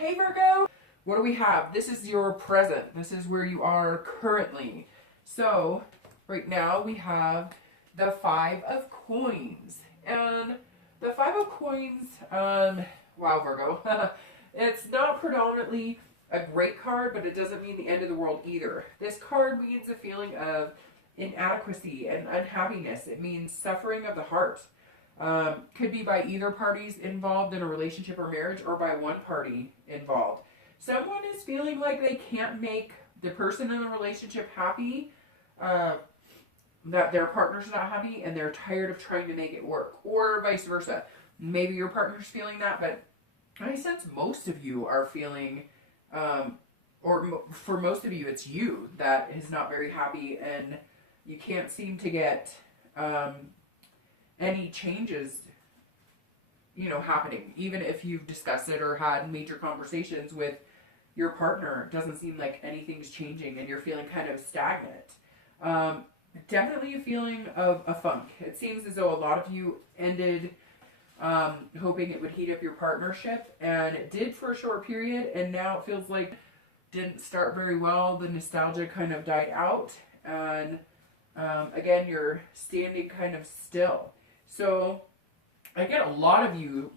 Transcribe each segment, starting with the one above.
Hey Virgo, what do we have? This is your present. This is where you are currently. So right now we have the Five of Coins. And the Five of Coins, wow Virgo, it's not predominantly a great card, but it doesn't mean the end of the world either. This card means a feeling of inadequacy and unhappiness. It means suffering of the heart. Could be by either parties involved in a relationship or marriage, or by one party involved. Someone is feeling like they can't make the person in the relationship happy, that their partner's not happy, and they're tired of trying to make it work, or vice versa. Maybe your partner's feeling that, but I sense most of you are feeling, for most of you, it's you that is not very happy, and you can't seem to get any changes, happening. Even if you've discussed it or had major conversations with your partner, it doesn't seem like anything's changing, and you're feeling kind of stagnant. Definitely a feeling of a funk. It seems as though a lot of you ended hoping it would heat up your partnership, and it did for a short period, and now it feels like didn't start very well. The nostalgia kind of died out, and again, you're standing kind of still. So I get a lot of you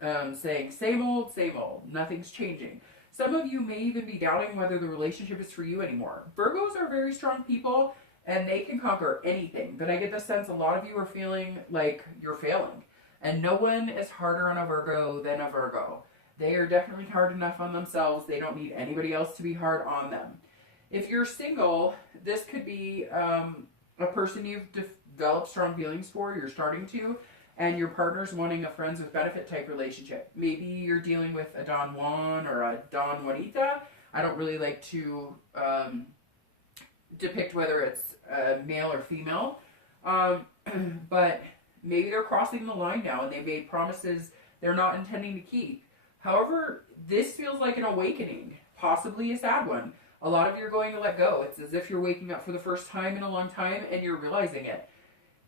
saying, same old, nothing's changing. Some of you may even be doubting whether the relationship is for you anymore. Virgos are very strong people, and they can conquer anything. But I get the sense a lot of you are feeling like you're failing. And no one is harder on a Virgo than a Virgo. They are definitely hard enough on themselves. They don't need anybody else to be hard on them. If you're single, this could be a person you've developed strong feelings for, you're starting to, and your partner's wanting a friends with benefit type relationship. Maybe you're dealing with a Don Juan or a Don Juanita. I don't really like to depict whether it's male or female, but maybe they're crossing the line now and they made promises they're not intending to keep. However, this feels like an awakening, possibly a sad one. A lot of you are going to let go. It's as if you're waking up for the first time in a long time and you're realizing it.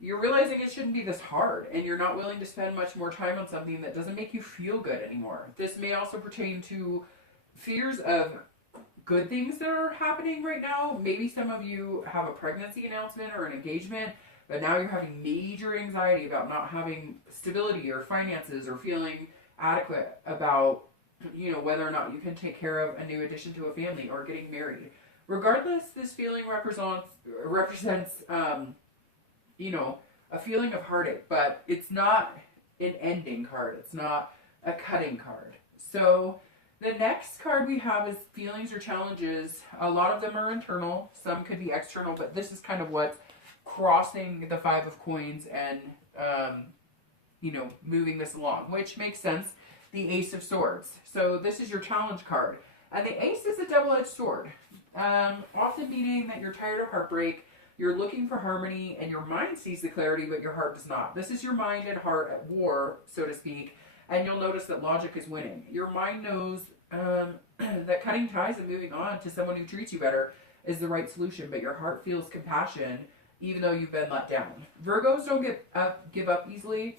You're realizing it shouldn't be this hard, and you're not willing to spend much more time on something that doesn't make you feel good anymore. This may also pertain to fears of good things that are happening right now. Maybe some of you have a pregnancy announcement or an engagement, but now you're having major anxiety about not having stability or finances or feeling adequate about whether or not you can take care of a new addition to a family or getting married. Regardless, this feeling represents a feeling of heartache, but it's not an ending card. It's not a cutting card. So the next card we have is feelings or challenges. A lot of them are internal. Some could be external, but this is kind of what's crossing the Five of Coins and, moving this along, which makes sense. The Ace of Swords. So this is your challenge card. And the Ace is a double-edged sword. Often meaning that you're tired of heartbreak, you're looking for harmony, and your mind sees the clarity, but your heart does not. This is your mind and heart at war, so to speak, and you'll notice that logic is winning. Your mind knows that cutting ties and moving on to someone who treats you better is the right solution, but your heart feels compassion even though you've been let down. Virgos don't give up easily.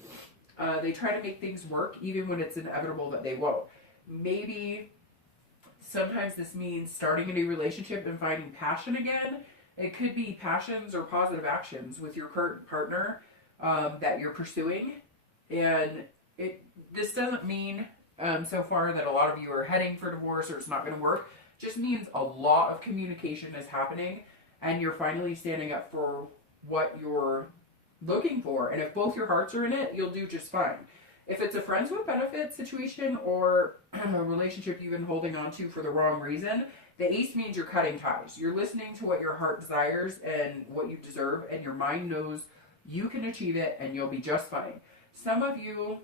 They try to make things work even when it's inevitable that they won't. Maybe sometimes this means starting a new relationship and finding passion again. It could be passions or positive actions with your current partner that you're pursuing. And this doesn't mean so far that a lot of you are heading for divorce or it's not going to work. It just means a lot of communication is happening and you're finally standing up for what you're looking for. And if both your hearts are in it, you'll do just fine. If it's a friends with benefits situation or a relationship you've been holding on to for the wrong reason, the Ace means you're cutting ties. You're listening to what your heart desires and what you deserve, and your mind knows you can achieve it and you'll be just fine. Some of you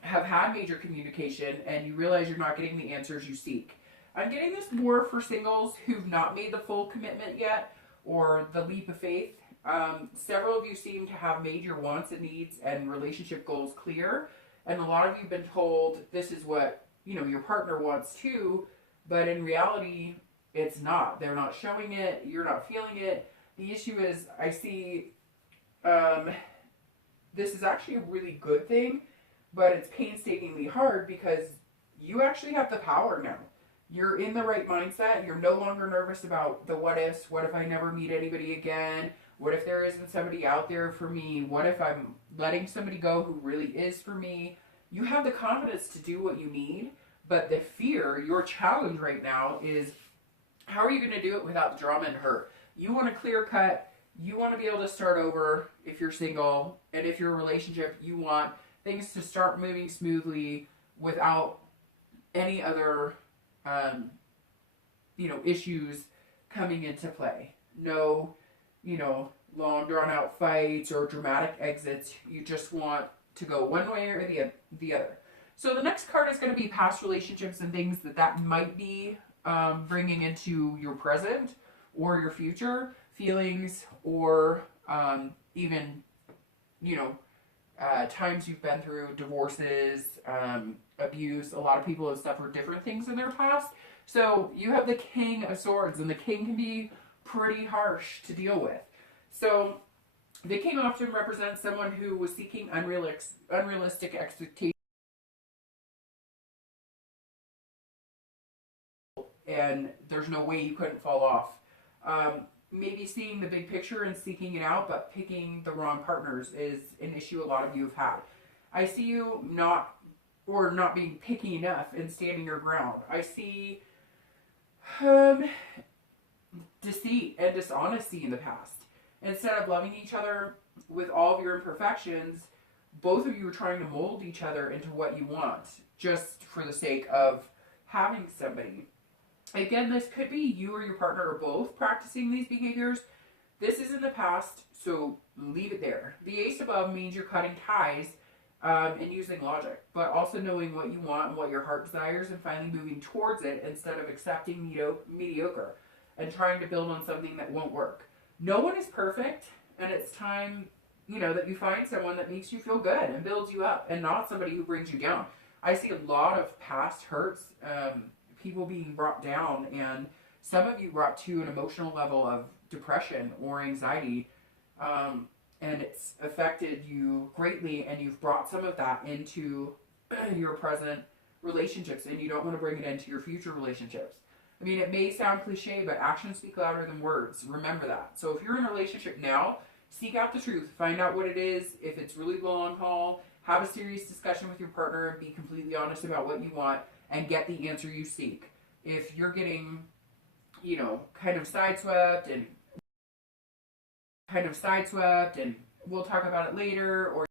have had major communication and you realize you're not getting the answers you seek. I'm getting this more for singles who've not made the full commitment yet or the leap of faith. Several of you seem to have made your wants and needs and relationship goals clear, and a lot of you have been told this is what your partner wants too, but in reality it's not. They're not showing it, you're not feeling it. The issue is I see this is actually a really good thing, but it's painstakingly hard because you actually have the power now. You're in the right mindset. You're no longer nervous about the what ifs. What if I never meet anybody again? What if there isn't somebody out there for me? What if I'm letting somebody go who really is for me? You have the confidence to do what you need, but the fear, your challenge right now is, how are you going to do it without the drama and hurt? You want a clear cut. You want to be able to start over if you're single, and if you're in a relationship, you want things to start moving smoothly without any other, issues coming into play. No, long drawn out fights or dramatic exits. You just want to go one way or the other. So the next card is going to be past relationships and things that might be bringing into your present or your future, feelings, or even, times you've been through, divorces, abuse. A lot of people have suffered different things in their past. So you have the King of Swords, and the King can be pretty harsh to deal with. So the King often represents someone who was seeking unrealistic expectations, and there's no way you couldn't fall off. Maybe seeing the big picture and seeking it out, but picking the wrong partners is an issue a lot of you have had. I see you not being picky enough and standing your ground. I see deceit and dishonesty in the past. Instead of loving each other with all of your imperfections, both of you are trying to mold each other into what you want, just for the sake of having somebody. Again, this could be you or your partner or both practicing these behaviors. This is in the past, so leave it there. The Ace above means you're cutting ties and using logic, but also knowing what you want and what your heart desires and finally moving towards it instead of accepting mediocre and trying to build on something that won't work. No one is perfect, and it's time, that you find someone that makes you feel good and builds you up and not somebody who brings you down. I see a lot of past hurts, people being brought down, and some of you brought to an emotional level of depression or anxiety, and it's affected you greatly, and you've brought some of that into your present relationships, and you don't want to bring it into your future relationships. I mean, it may sound cliche, but actions speak louder than words. Remember that. So if you're in a relationship now, seek out the truth. Find out what it is. If it's really long haul, have a serious discussion with your partner and be completely honest about what you want and get the answer you seek. If you're getting, kind of sideswept and we'll talk about it later, or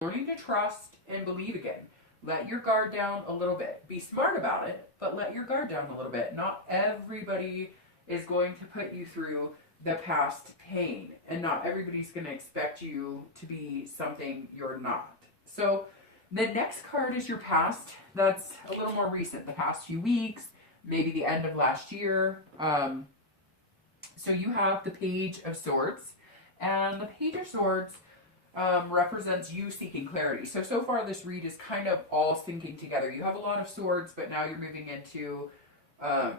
learning to trust and believe again. Let your guard down a little bit. Be smart about it, but let your guard down a little bit. Not everybody is going to put you through the past pain, and not everybody's going to expect you to be something you're not. So the next card is your past. That's a little more recent, the past few weeks, maybe the end of last year. So you have the Page of Swords, and the Page of Swords represents you seeking clarity. So far this read is kind of all syncing together. You have a lot of swords, but now you're moving into, the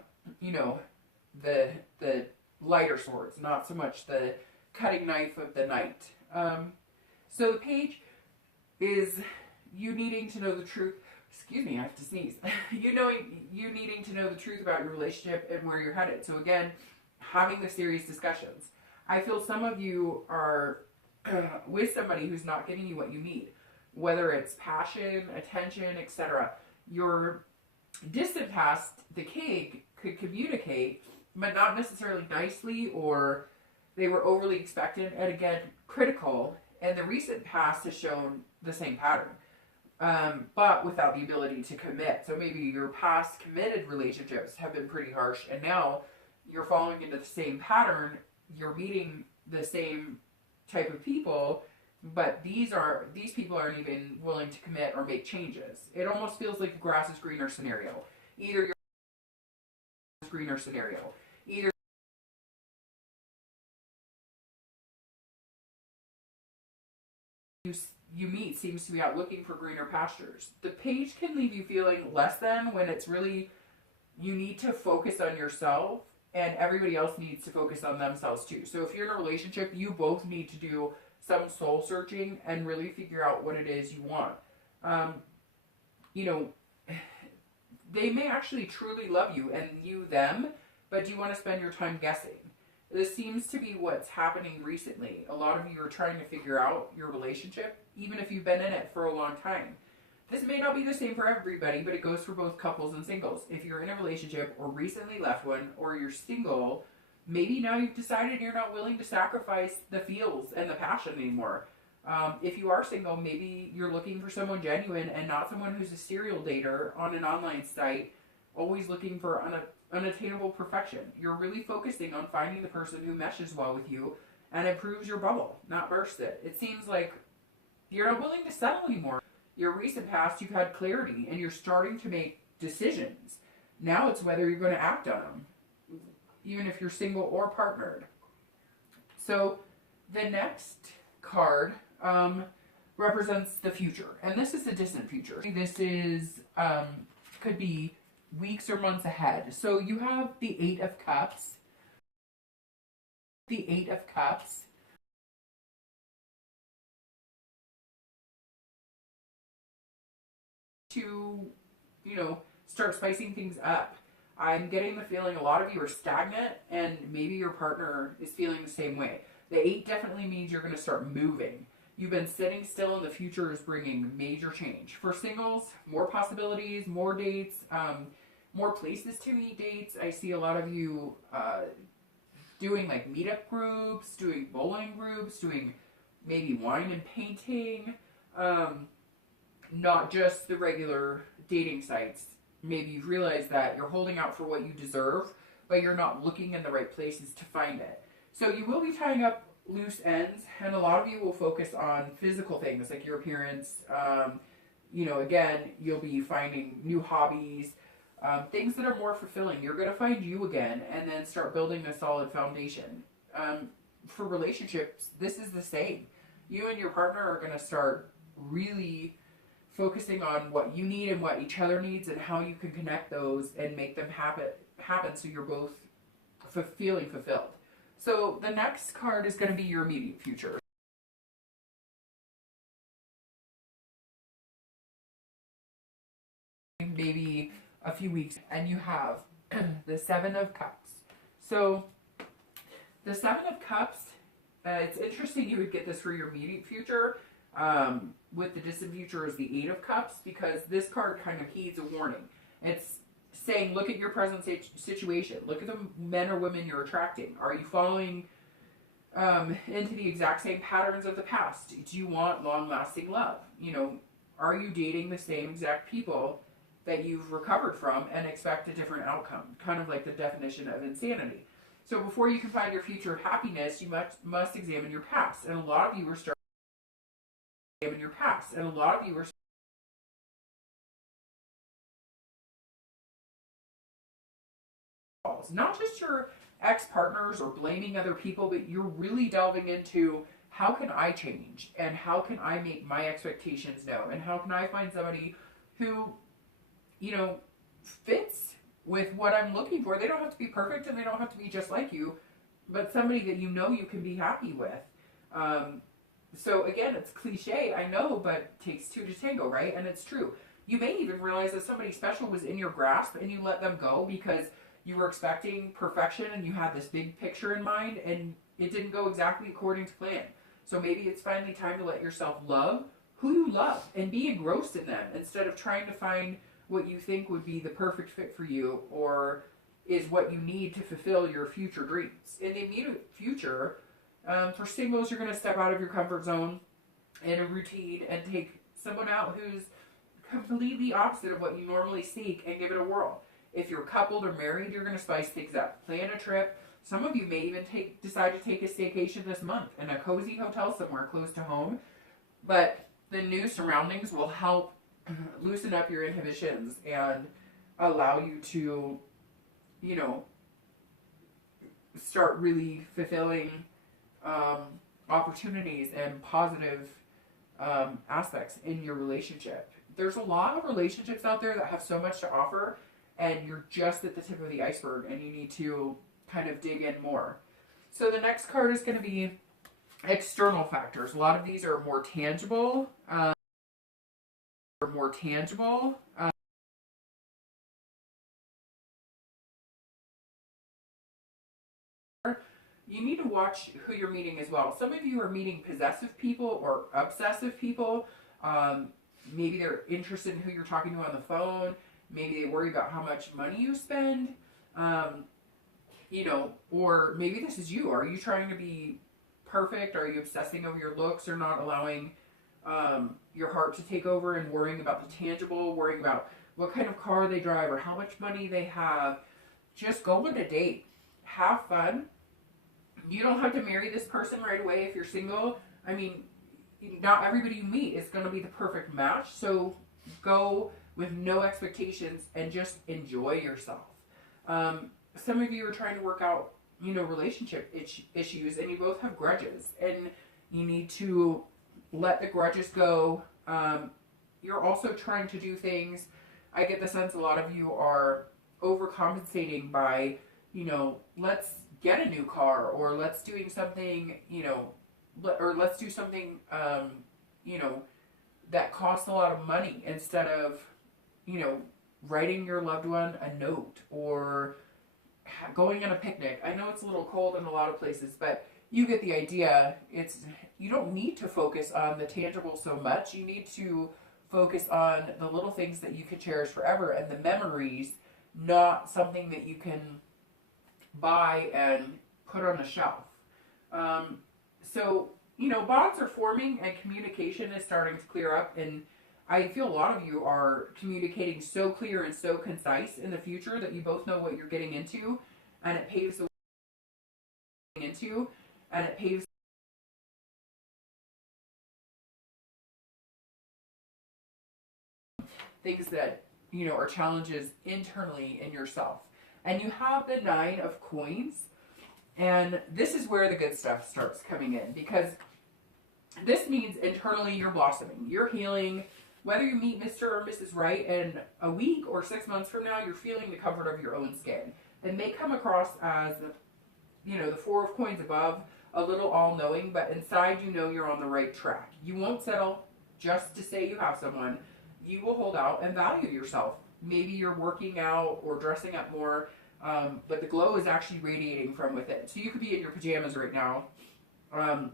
lighter swords, not so much the cutting knife of the knight. So the page is you needing to know the truth. Excuse me, I have to sneeze. You needing to know the truth about your relationship and where you're headed. So again, having the serious discussions. I feel some of you are with somebody who's not giving you what you need, whether it's passion, attention, etc. Your distant past, the king, could communicate, but not necessarily nicely, or they were overly expectant and again critical, and the recent past has shown the same pattern, but without the ability to commit. So maybe your past committed relationships have been pretty harsh, and now you're falling into the same pattern. You're meeting the same type of people, but these people aren't even willing to commit or make changes. It almost feels like the grass is greener scenario. Either you meet seems to be out looking for greener pastures. The page can leave you feeling less than when it's really, you need to focus on yourself and everybody else needs to focus on themselves too. So if you're in a relationship, you both need to do some soul searching and really figure out what it is you want. You know, they may actually truly love you and you them, but do you want to spend your time guessing? This seems to be what's happening recently. A lot of you are trying to figure out your relationship, even if you've been in it for a long time. This may not be the same for everybody, but it goes for both couples and singles. If you're in a relationship or recently left one, or you're single, maybe now you've decided you're not willing to sacrifice the feels and the passion anymore. If you are single, maybe you're looking for someone genuine and not someone who's a serial dater on an online site, always looking for unattainable perfection. You're really focusing on finding the person who meshes well with you and improves your bubble, not bursts it. It seems like you're not willing to settle anymore. Your recent past, you've had clarity and you're starting to make decisions. Now it's whether you're going to act on them, even if you're single or partnered. So the next card represents the future, and this is a distant future. This is could be weeks or months ahead. So you have the Eight of Cups. The Eight of Cups. To, you know, start spicing things up. I'm getting the feeling a lot of you are stagnant and maybe your partner is feeling the same way. The 8 definitely means you're going to start moving. You've been sitting still and the future is bringing major change. For singles, more possibilities, more dates, more places to meet dates. I see a lot of you doing like meetup groups, doing bowling groups, doing maybe wine and painting. Not just the regular dating sites. Maybe you've realized that you're holding out for what you deserve, but you're not looking in the right places to find it. So you will be tying up loose ends, and a lot of you will focus on physical things like your appearance. You know, again, you'll be finding new hobbies, things that are more fulfilling. You're going to find you again and then start building a solid foundation. For relationships, this is the same. You and your partner are going to start really focusing on what you need and what each other needs and how you can connect those and make them happen so you're both feeling fulfilled. So the next card is going to be your immediate future. Maybe a few weeks, and you have the Seven of Cups. So the Seven of Cups, it's interesting you would get this for your immediate future. With the distant future is the Eight of Cups, because this card kind of heeds a warning. It's saying, look at your present situation. Look at the men or women you're attracting. Are you following into the exact same patterns of the past? Do you want long-lasting love? You know, are you dating the same exact people that you've recovered from and expect a different outcome? Kind of like the definition of insanity. So before you can find your future of happiness, you must examine your past. And a lot of you are starting to examine your past. And a lot of you are not just your ex-partners or blaming other people, but you're really delving into how can I change and how can I make my expectations known and how can I find somebody who, you know, fits with what I'm looking for. They don't have to be perfect and they don't have to be just like you, but somebody that you know you can be happy with. So again, it's cliche, I know, but it takes two to tango, right? And it's true. You may even realize that somebody special was in your grasp and you let them go because you were expecting perfection and you had this big picture in mind and it didn't go exactly according to plan. So maybe it's finally time to let yourself love who you love and be engrossed in them instead of trying to find what you think would be the perfect fit for you or is what you need to fulfill your future dreams. In the immediate future, for singles, you're going to step out of your comfort zone in a routine and take someone out who's completely opposite of what you normally seek and give it a whirl. If you're coupled or married, you're going to spice things up. Plan a trip. Some of you may even decide to take a staycation this month in a cozy hotel somewhere close to home. But the new surroundings will help loosen up your inhibitions and allow you to, you know, start really fulfilling opportunities and positive aspects in your relationship. There's a lot of relationships out there that have so much to offer, and you're just at the tip of the iceberg and you need to kind of dig in more. So the next card is going to be external factors. A lot of these are more tangible. You need to watch who you're meeting as well. Some of you are meeting possessive people or obsessive people. Maybe they're interested in who you're talking to on the phone. Maybe they worry about how much money you spend. You know, or maybe this is you. Are you trying to be perfect? Are you obsessing over your looks or not allowing your heart to take over and worrying about the tangible, worrying about what kind of car they drive or how much money they have? Just go on a date. Have fun. You don't have to marry this person right away if you're single. I mean, not everybody you meet is going to be the perfect match. So go with no expectations and just enjoy yourself. Some of you are trying to work out, you know, relationship issues, and you both have grudges, and you need to let the grudges go. You're also trying to do things. I get the sense a lot of you are overcompensating by, you know, let's get a new car, or let's doing something, you know, or let's do something, you know, that costs a lot of money instead of, you know, writing your loved one a note or going on a picnic. I know it's a little cold in a lot of places, but you get the idea. You don't need to focus on the tangible so much. You need to focus on the little things that you can cherish forever and the memories, not something that you can buy and put on a shelf. So, you know, bonds are forming and communication is starting to clear up, and I feel a lot of you are communicating so clear and so concise in the future that you both know what you're getting into, and it paves the way things that, you know, are challenges internally in yourself. And you have the 9 of coins, and this is where the good stuff starts coming in, because this means internally you're blossoming, you're healing. Whether you meet Mr. or Mrs. Right in a week or 6 months from now, you're feeling the comfort of your own skin. It may come across as, you know, the 4 of coins above, a little all-knowing, but inside you know you're on the right track. You won't settle just to say you have someone. You will hold out and value yourself. Maybe you're working out or dressing up more, but the glow is actually radiating from within. So you could be in your pajamas right now, and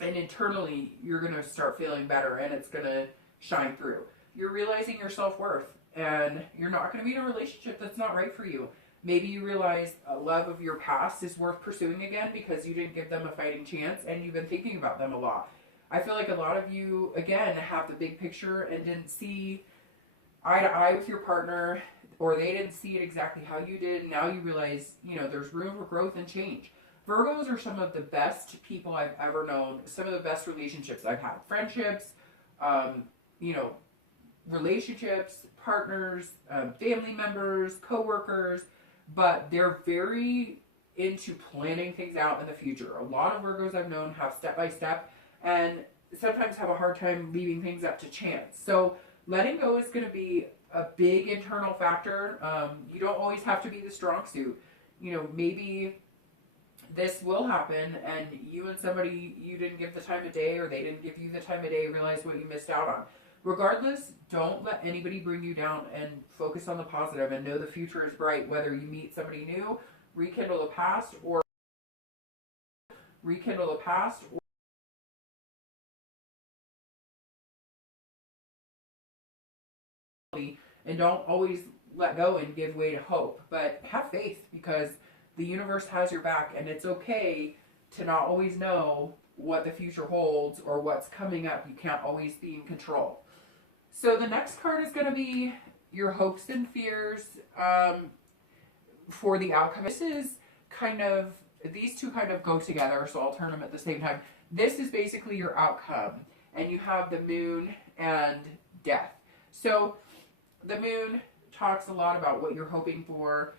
internally you're going to start feeling better, and it's going to shine through. You're realizing your self-worth, and you're not going to be in a relationship that's not right for you. Maybe you realize a love of your past is worth pursuing again because you didn't give them a fighting chance, and you've been thinking about them a lot. I feel like a lot of you, again, have the big picture and didn't see eye to eye with your partner, or they didn't see it exactly how you did. Now you realize, you know, there's room for growth and change. Virgos are some of the best people I've ever known, some of the best relationships I've had. Friendships, you know, relationships, partners, family members, co-workers, but they're very into planning things out in the future. A lot of Virgos I've known have step-by-step and sometimes have a hard time leaving things up to chance. So letting go is going to be a big internal factor. You don't always have to be the strong suit. You know, maybe this will happen and you and somebody you didn't give the time of day, or they didn't give you the time of day, realize what you missed out on. Regardless, don't let anybody bring you down, and focus on the positive and know the future is bright. Whether you meet somebody new, rekindle the past, or and don't always let go and give way to hope, but have faith, because the universe has your back, and it's okay to not always know what the future holds or what's coming up. You can't always be in control. So the next card is going to be your hopes and fears for the outcome. This is kind of, these two kind of go together, so I'll turn them at the same time. This is basically your outcome, and you have the moon and death. So the moon talks a lot about what you're hoping for.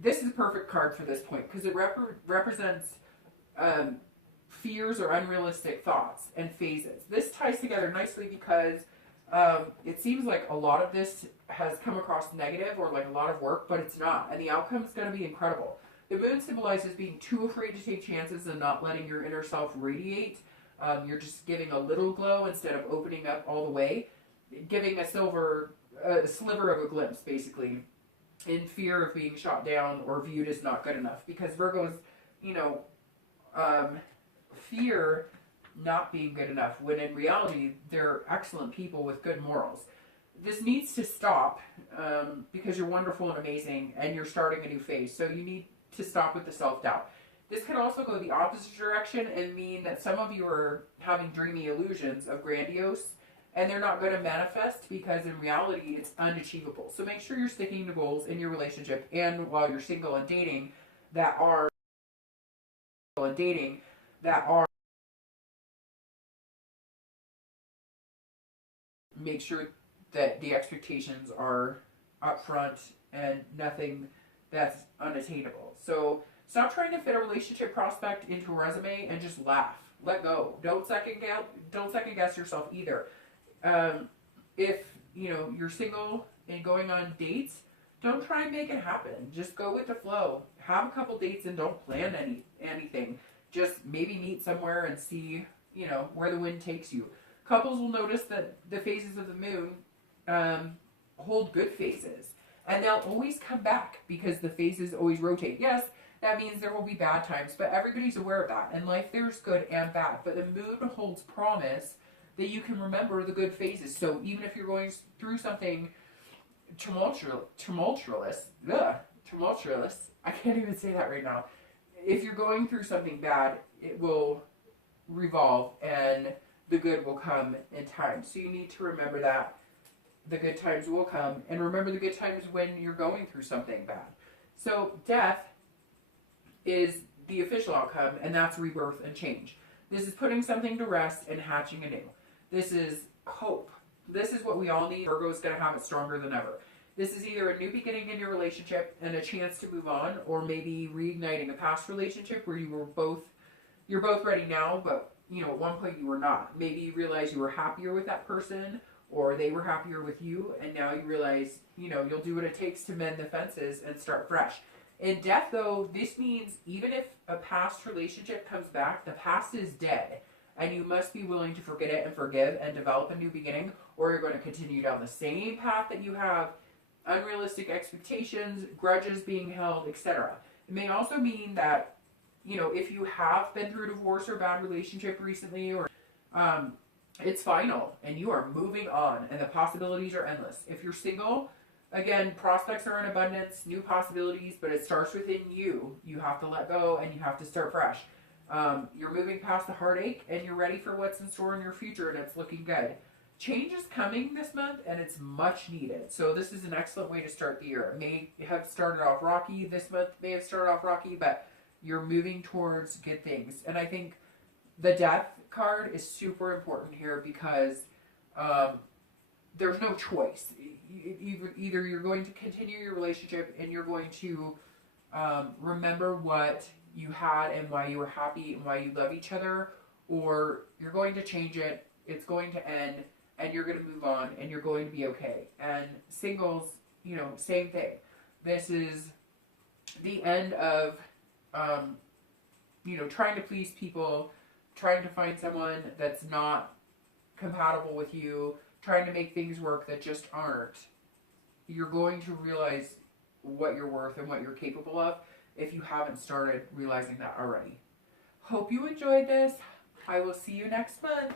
This is a perfect card for this point because it represents fears or unrealistic thoughts and phases. This ties together nicely because it seems like a lot of this has come across negative or like a lot of work, but it's not. And the outcome is going to be incredible. The moon symbolizes being too afraid to take chances and not letting your inner self radiate. You're just giving a little glow instead of opening up all the way, giving a sliver of a glimpse, basically, in fear of being shot down or viewed as not good enough. Because Virgos, you know, fear not being good enough, when in reality, they're excellent people with good morals. This needs to stop because you're wonderful and amazing and you're starting a new phase. So you need to stop with the self-doubt. This could also go the opposite direction and mean that some of you are having dreamy illusions of grandiose and they're not going to manifest because in reality it's unachievable. So make sure you're sticking to goals in your relationship and while you're single and dating that are make sure that the expectations are upfront and nothing that's unattainable. So stop trying to fit a relationship prospect into a resume and just laugh. Let go. Don't second guess yourself either. If you're single and going on dates, don't try and make it happen. Just go with the flow. Have a couple dates and don't plan anything. Just maybe meet somewhere and see where the wind takes you. Couples will notice that the phases of the moon hold good phases. And they'll always come back because the phases always rotate. Yes, that means there will be bad times, but everybody's aware of that. In life, there's good and bad. But the moon holds promise that you can remember the good phases. So even if you're going through something tumultuous, I can't even say that right now. If you're going through something bad, it will revolve and the good will come in time. So you need to remember that the good times will come and remember the good times when you're going through something bad. So death is the official outcome, and that's rebirth and change. This is putting something to rest and hatching anew. This is hope. This is what we all need. Virgo is going to have it stronger than ever. This is either a new beginning in your relationship and a chance to move on, or maybe reigniting a past relationship where you're both ready now, but at one point you were not. Maybe you realize you were happier with that person, or they were happier with you, and now you realize, you'll do what it takes to mend the fences and start fresh. In death, though, this means even if a past relationship comes back, the past is dead, and you must be willing to forget it and forgive and develop a new beginning, or you're going to continue down the same path that you have, unrealistic expectations, grudges being held, etc. It may also mean that, if you have been through a divorce or bad relationship recently, or it's final and you are moving on and the possibilities are endless. If you're single, again, prospects are in abundance, new possibilities, but it starts within you. You have to let go and you have to start fresh. You're moving past the heartache and you're ready for what's in store in your future, and it's looking good. Change is coming this month and it's much needed. So this is an excellent way to start the year. It may have started off rocky. This month may have started off rocky, but you're moving towards good things. And I think the death card is super important here because there's no choice. Either you're going to continue your relationship and you're going to remember what you had and why you were happy and why you love each other, or you're going to change it, it's going to end, and you're going to move on and you're going to be okay. And singles, same thing. This is the end of trying to please people, trying to find someone that's not compatible with you, trying to make things work that just aren't. You're going to realize what you're worth and what you're capable of if you haven't started realizing that already. Hope you enjoyed this. I will see you next month.